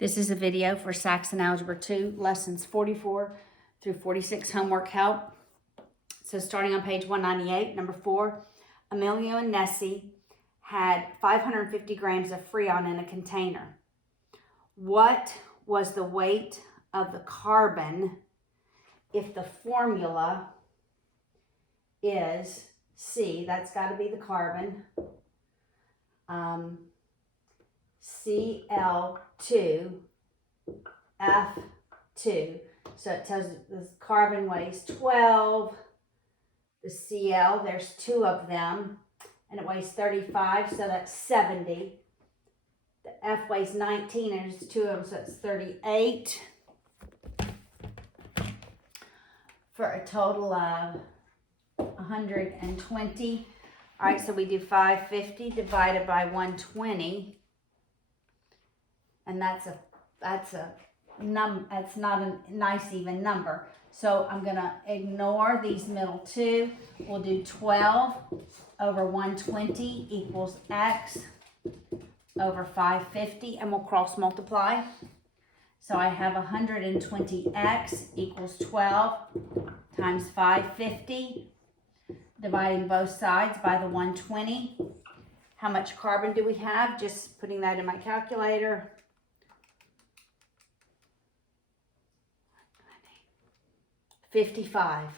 This is a video for Saxon Algebra 2, lessons 44 through 46 homework help. So starting on page 198, number 4, Emilio and Nessie had 550 grams of Freon in a container. What was the weight of the carbon if the formula is C, that's got to be the carbon, Cl2, F2. So it tells the carbon weighs 12, the Cl, there's 2 of them, and it weighs 35, so that's 70. The F weighs 19, and there's 2 of them, so it's 38. For a total of 120. All right, so we do 550 divided by 120, and that's not a nice even number. So I'm gonna ignore these middle 2. We'll do 12 over 120 equals x over 550, and we'll cross multiply. So I have 120x equals 12 times 550, dividing both sides by the 120. How much carbon do we have? Just putting that in my calculator. 55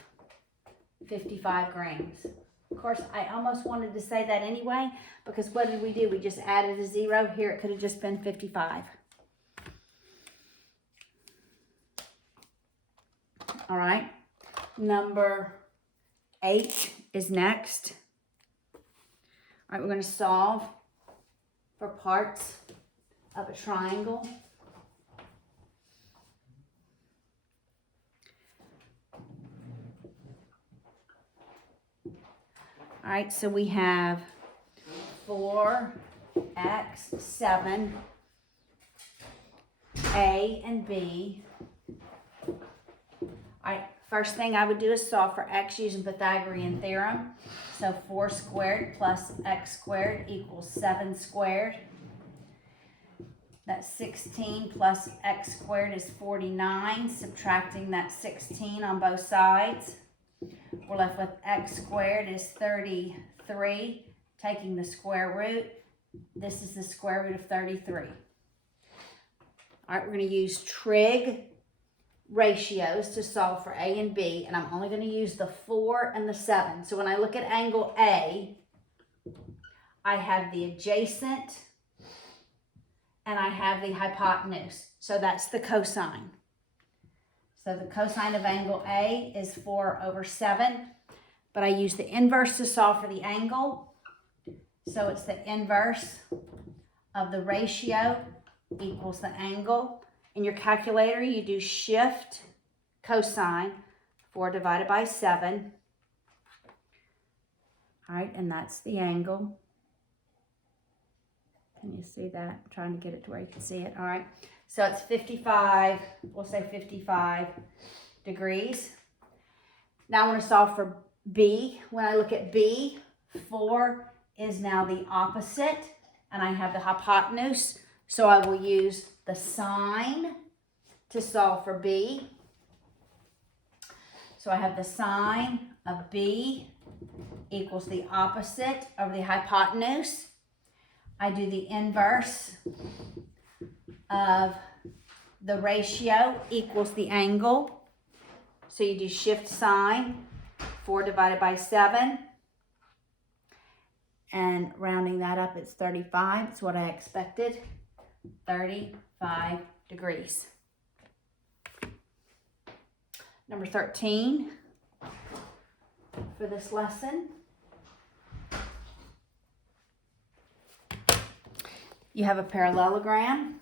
grams. Of course, I almost wanted to say that anyway, because what did we do? We just added a 0. Here it could have just been 55. All right, number 8 is next. All right, we're going to solve for parts of a triangle. All right, so we have 4x7, A and B. All right, first thing I would do is solve for x using Pythagorean theorem. So 4 squared plus x squared equals 7 squared. That's 16 plus x squared is 49. Subtracting that 16 on both sides, we're left with x squared is 33. Taking the square root, this is the square root of 33. All right, we're going to use trig ratios to solve for A and B, and I'm only going to use the 4 and the 7. So when I look at angle A, I have the adjacent and I have the hypotenuse. So that's the cosine. So the cosine of angle A is 4 over 7, but I use the inverse to solve for the angle. So it's the inverse of the ratio equals the angle. In your calculator, you do shift cosine, 4 divided by 7. All right, and that's the angle. Can you see that? I'm trying to get it to where you can see it. All right, so it's 55, we'll say 55 degrees. Now I want to solve for B. When I look at B, 4 is now the opposite, and I have the hypotenuse, so I will use the sine to solve for B. So I have the sine of B equals the opposite of the hypotenuse. I do the inverse of the ratio equals the angle. So you do shift sine, 4 divided by 7. And rounding that up, it's 35. It's what I expected. 35 degrees. Number 13 for this lesson. You have a parallelogram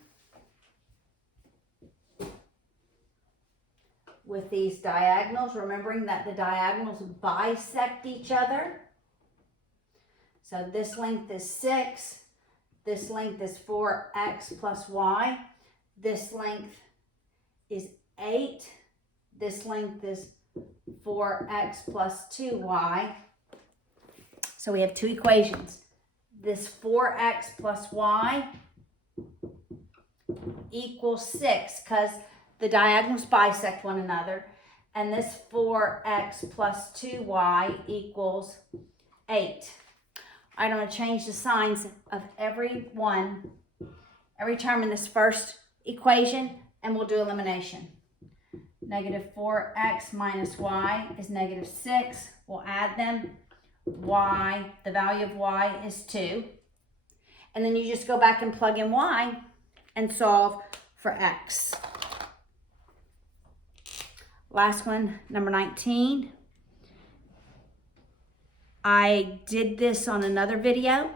with these diagonals, remembering that the diagonals bisect each other. So this length is 6. This length is 4x plus y. This length is 8. This length is 4x plus 2y. So we have 2 equations. This 4x plus y equals 6 because the diagonals bisect one another. And this 4x plus 2y equals 8. I'm going to change the signs of every term in this first equation, and we'll do elimination. Negative 4x minus y is negative 6. We'll add them. Y, the value of y is 2. And then you just go back and plug in y and solve for x. Last one, number 19. I did this on another video,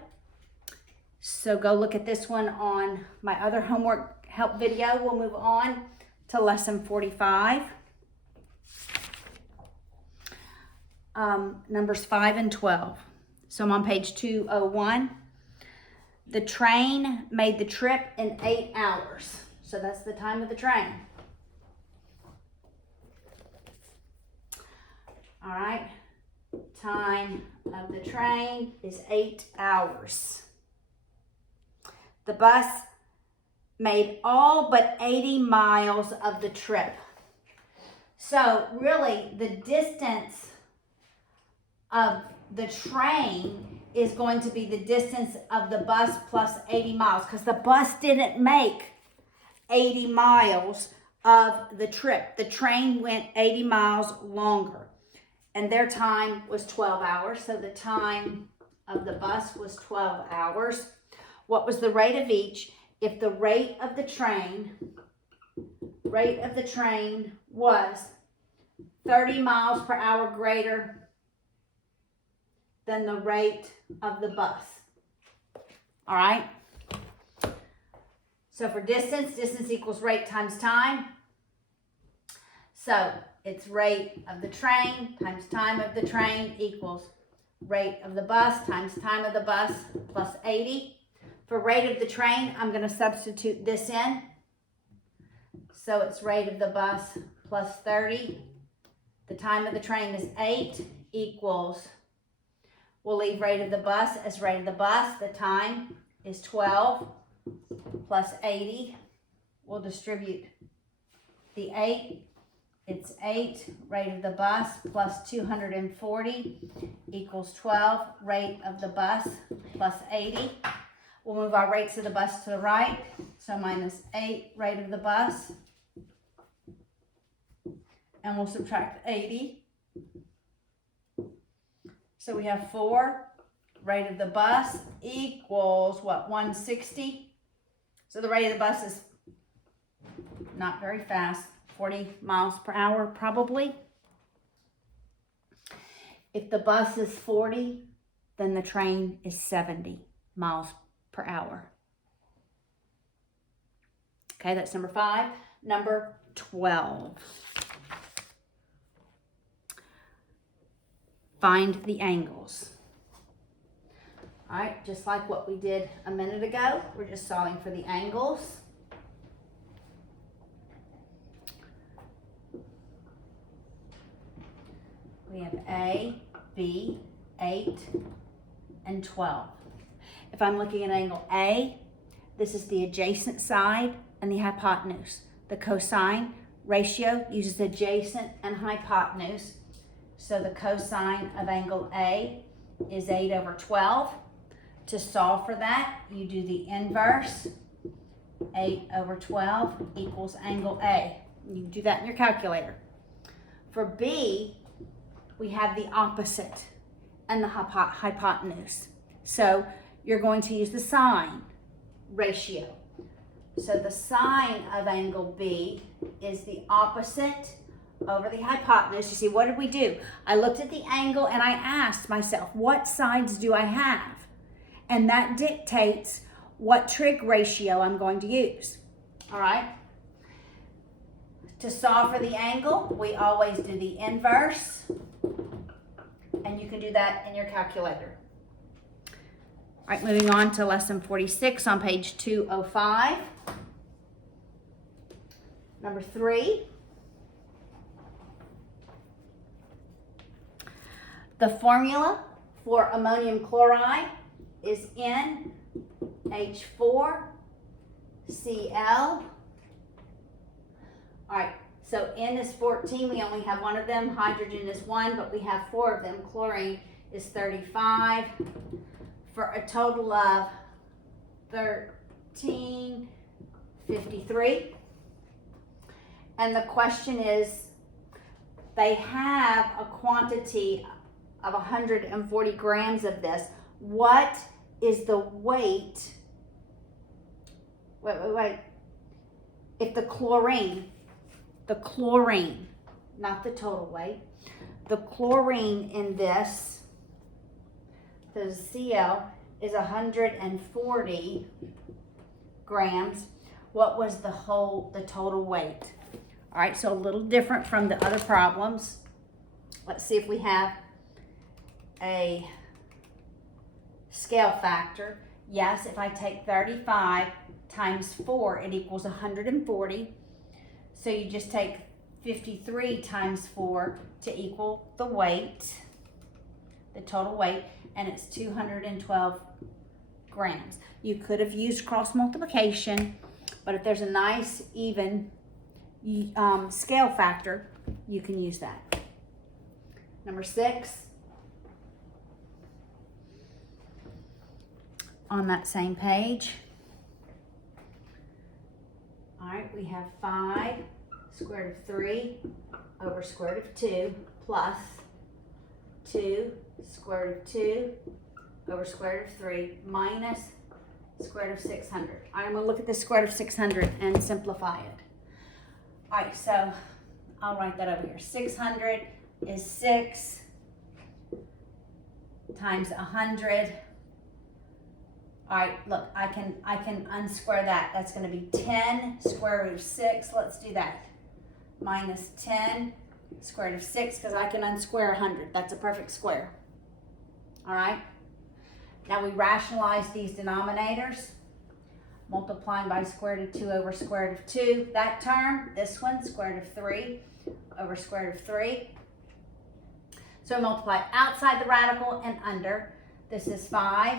so go look at this one on my other homework help video. We'll move on to lesson 45. Numbers 5 and 12. So I'm on page 201. The train made the trip in 8 hours. So that's the time of the train. All right, time of the train is 8 hours. The bus made all but 80 miles of the trip. So really the distance of the train is going to be the distance of the bus plus 80 miles because the bus didn't make 80 miles of the trip. The train went 80 miles longer. And their time was 12 hours. So the time of the bus was 12 hours. What was the rate of each? If the rate of the train was 30 miles per hour greater than the rate of the bus. All right? So for distance equals rate times time. So it's rate of the train times time of the train equals rate of the bus times time of the bus plus 80. For rate of the train, I'm going to substitute this in. So it's rate of the bus plus 30. The time of the train is 8 equals, we'll leave rate of the bus as rate of the bus. The time is 12 plus 80. We'll distribute the 8. It's 8, rate of the bus, plus 240 equals 12, rate of the bus, plus 80. We'll move our rates of the bus to the right. So minus 8, rate of the bus. And we'll subtract 80. So we have 4, rate of the bus equals, what, 160? So the rate of the bus is not very fast. 40 miles per hour, probably. If the bus is 40, then the train is 70 miles per hour. Okay, that's number 5. Number 12. Find the angles. All right, just like what we did a minute ago, we're just solving for the angles. We have A, B, 8, and 12. If I'm looking at angle A, this is the adjacent side and the hypotenuse. The cosine ratio uses adjacent and hypotenuse. So the cosine of angle A is 8 over 12. To solve for that, you do the inverse. 8 over 12 equals angle A. You can do that in your calculator. For B, we have the opposite and the hypotenuse. So you're going to use the sine ratio. So the sine of angle B is the opposite over the hypotenuse. You see, what did we do? I looked at the angle and I asked myself, what sides do I have? And that dictates what trig ratio I'm going to use. All right? To solve for the angle, we always do the inverse. And you can do that in your calculator. All right, moving on to lesson 46 on page 205. Number 3. The formula for ammonium chloride is NH4Cl All right, so N is 14. We only have one of them. Hydrogen is 1, but we have 4 of them. Chlorine is 35 for a total of 1353. And the question is, they have a quantity of 140 grams of this. What is the weight? Wait. If the chlorine, not the total weight, the chlorine in this, the Cl is 140 grams. What was the total weight? All right, so a little different from the other problems. Let's see if we have a scale factor. Yes, if I take 35 times 4, it equals 140. So you just take 53 times 4 to equal the weight, the total weight, and it's 212 grams. You could have used cross multiplication, but if there's a nice even scale factor, you can use that. Number 6. On that same page. All right, we have 5 square root of 3 over square root of 2 plus 2 square root of 2 over square root of 3 minus square root of 600. I'm going to look at the square root of 600 and simplify it. All right, so I'll write that over here. 600 is 6 times 100. All right, look, I can unsquare that. That's going to be 10 square root of 6. Let's do that. Minus 10 square root of 6, because I can unsquare 100. That's a perfect square. All right. Now we rationalize these denominators. Multiplying by square root of 2 over square root of 2. That term, this one, square root of 3 over square root of 3. So multiply outside the radical and under. This is 5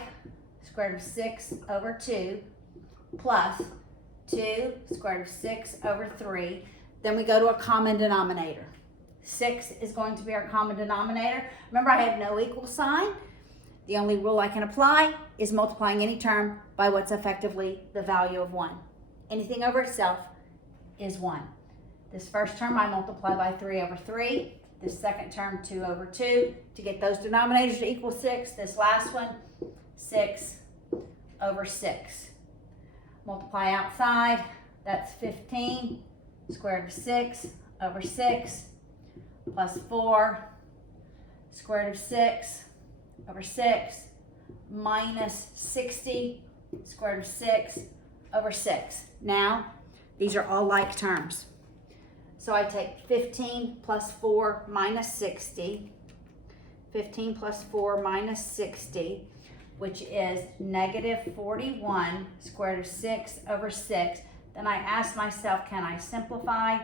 square root of 6 over 2 plus 2 square root of 6 over 3. Then we go to a common denominator. 6 is going to be our common denominator. Remember, I have no equal sign. The only rule I can apply is multiplying any term by what's effectively the value of 1. Anything over itself is 1. This first term I multiply by 3 over 3. This second term 2 over 2 to get those denominators to equal 6. This last one 6 over 6. Multiply outside, that's 15 square root of 6 over 6 plus 4 square root of 6 over 6 minus 60 square root of 6 over 6. Now, these are all like terms. So I take 15 plus 4 minus 60. 15 plus 4 minus 60, which is negative 41 square root of 6 over 6. Then I ask myself, can I simplify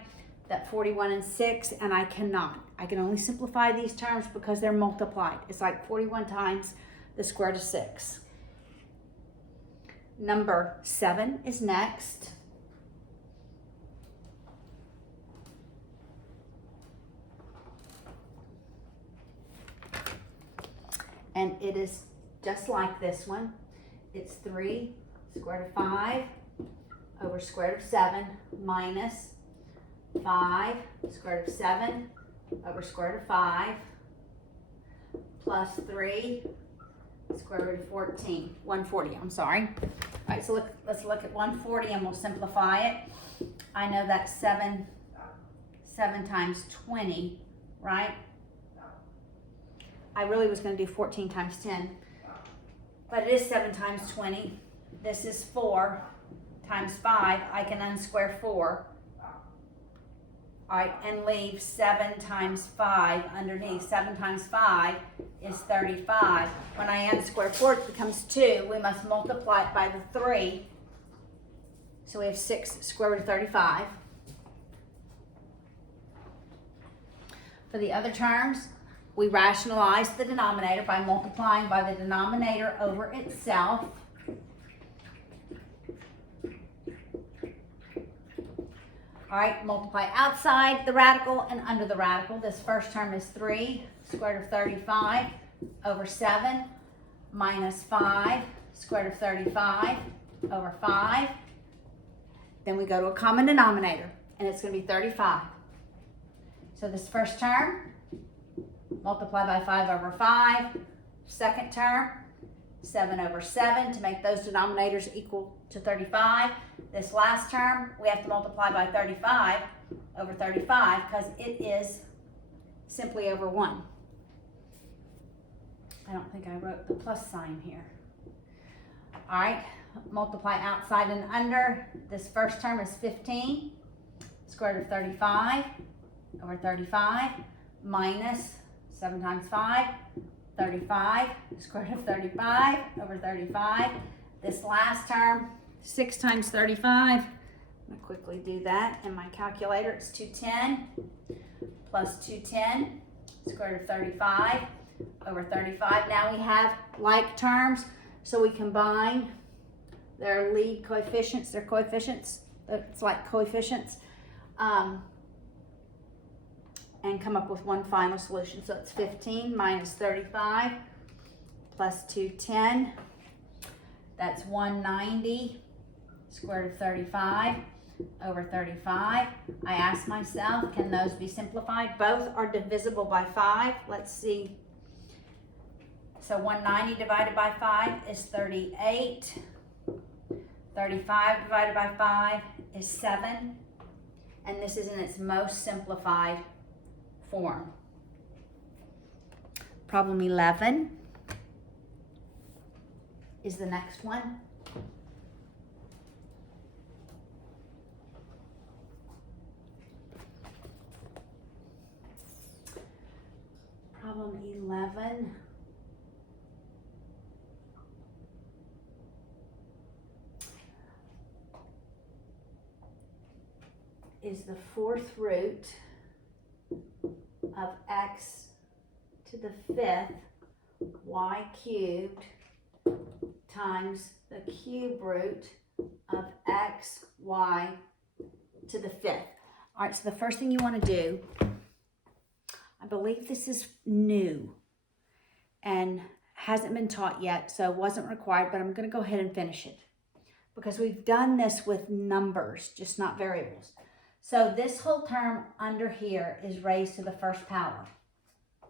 that 41 and 6? And I cannot. I can only simplify these terms because they're multiplied. It's like 41 times the square root of 6. Number 7 is next. And it is just like this one. It's 3 square root of 5 over square root of 7 minus 5 square root of 7 over square root of 5 plus 3 square root of 140, I'm sorry. All right, so let's look at 140 and we'll simplify it. I know that's 7 times 20, right? I really was going to do 14 times 10, but it is 7 times 20. This is 4 times 5. I can unsquare 4. All right, and leave 7 times 5 underneath. 7 times 5 is 35. When I unsquare 4, it becomes 2. We must multiply it by the 3. So we have 6 square root of 35. For the other terms, we rationalize the denominator by multiplying by the denominator over itself. All right, multiply outside the radical and under the radical. This first term is 3 square root of 35 over 7 minus 5 square root of 35 over 5. Then we go to a common denominator, and it's going to be 35. So this first term, multiply by 5 over 5. Second term, 7 over 7 to make those denominators equal to 35. This last term, we have to multiply by 35 over 35 because it is simply over 1. I don't think I wrote the plus sign here. All right, multiply outside and under. This first term is 15 square root of 35 over 35 minus 7 times 5, 35 square root of 35 over 35. This last term, 6 times 35. I'm going to quickly do that in my calculator. It's 210 plus 210 square root of 35 over 35. Now we have like terms, so we combine their lead coefficients, their coefficients. It's like coefficients. And come up with one final solution. So it's 15 minus 35 plus 210. That's 190 square root of 35 over 35. I asked myself, can those be simplified? Both are divisible by 5. Let's see. So 190 divided by 5 is 38. 35 divided by 5 is 7. And this is in its most simplified form. Problem 11 is the next one. Problem 11 is the fourth root of x to the fifth y cubed times the cube root of x y to the fifth. All right, so the first thing you want to do, I believe this is new and hasn't been taught yet, so it wasn't required, but I'm going to go ahead and finish it because we've done this with numbers, just not variables. So this whole term under here is raised to the first power,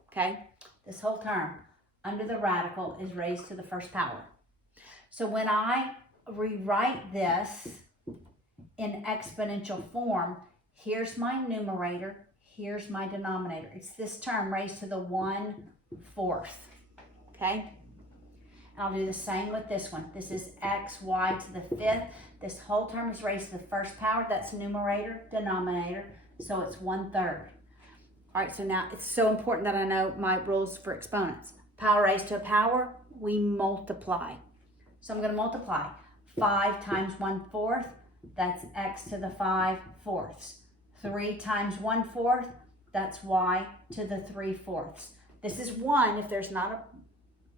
okay? This whole term under the radical is raised to the first power. So when I rewrite this in exponential form, here's my numerator, here's my denominator. It's this term raised to the 1/4, okay? And I'll do the same with this one. This is x, y to the fifth. This whole term is raised to the first power. That's numerator, denominator. So it's 1/3. All right, so now it's so important that I know my rules for exponents. Power raised to a power, we multiply. So I'm going to multiply 5 times 1/4. That's x to the 5/4. 3 times 1/4. That's y to the 3/4. This is 1 if there's not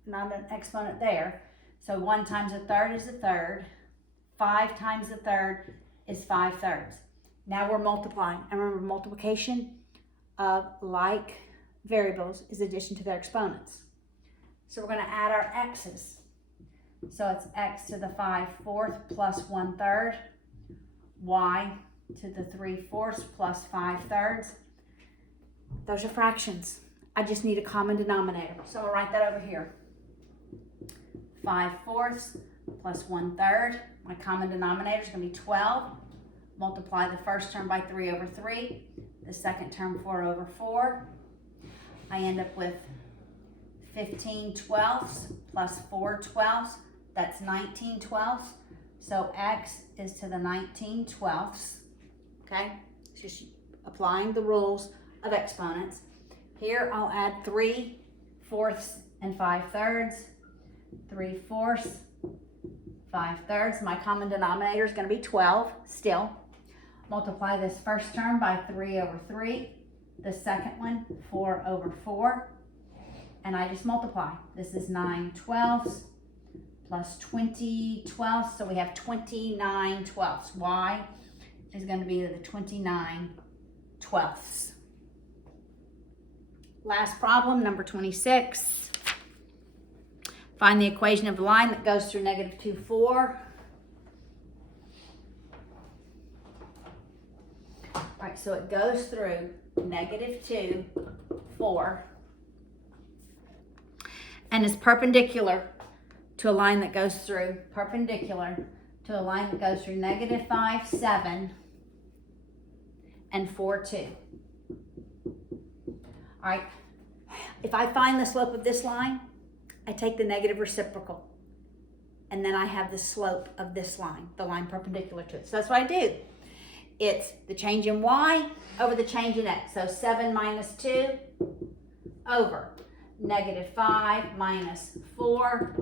an exponent there. So 1 times a third is a third. 5 times a third is 5/3. Now we're multiplying. And remember, multiplication of like variables is addition to their exponents. So we're going to add our x's. So it's x to the 5/4 plus 1/3. Y to the 3/4 plus 5/3. Those are fractions. I just need a common denominator. So I'm going to write that over here. 5/4 plus 1/3. My common denominator is going to be 12. Multiply the first term by 3 over 3. The second term 4 over 4. I end up with 15/12 plus 4/12. That's 19/12. So x is to the 19/12. Okay? It's just applying the rules of exponents. Here I'll add 3/4 and 5/3. 3/4, 5/3. My common denominator is going to be 12 still. Multiply this first term by 3 over 3. The second one, 4 over 4. And I just multiply. This is 9/12 plus 20/12. So we have 29/12. Y is going to be the 29/12. Last problem, number 26. Find the equation of the line that goes through -2, 4. All right, so it goes through -2, 4, and is perpendicular to a line that goes through, -5, 7, and 4, 2. All right, if I find the slope of this line, I take the negative reciprocal, and then I have the slope of this line, the line perpendicular to it. So that's what I do. It's the change in y over the change in x. So 7 minus 2 over -5 minus 4.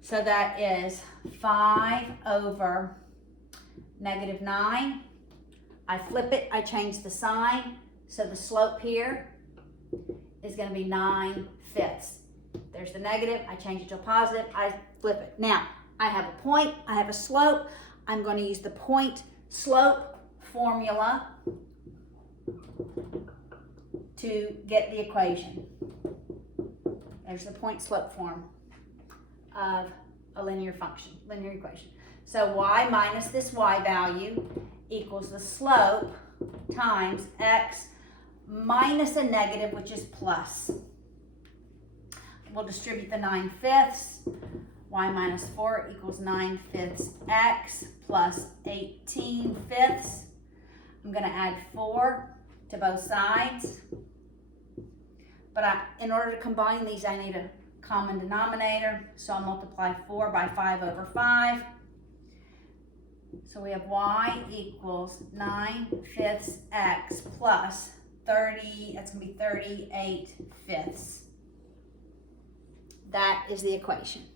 So that is 5 over -9. I flip it, I change the sign. So the slope here is going to be 9/5. There's the negative, I change it to a positive, I flip it. Now, I have a point, I have a slope. I'm going to use the point slope formula to get the equation. There's the point slope form of a linear function, linear equation. So y minus this y value equals the slope times x minus a negative, which is plus. We'll distribute the 9/5. Y minus 4 equals 9/5 x plus 18/5. I'm going to add 4 to both sides. But in order to combine these, I need a common denominator. So I'll multiply 4 by 5 over 5. So we have y equals 9/5 x plus 30, that's going to be 38/5. That is the equation.